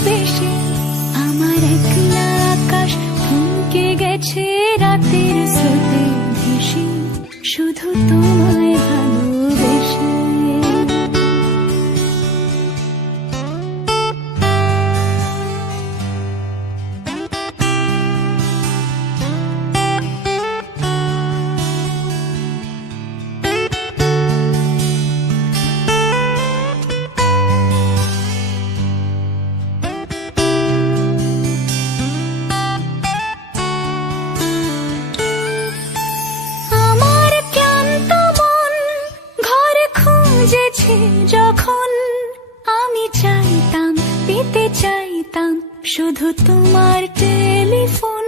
ভালোবেসে আমার একলা আকাশ থমকে গেছে রাতের স্রোতে ভেসে। শুধু তোমায় যখন আমি চাইতাম, পেতে চাইতাম শুধু তোমার টেলিফোন।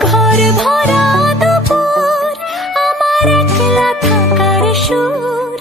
ঘর ভরা দুপুর, আমার একলা থাকার সুর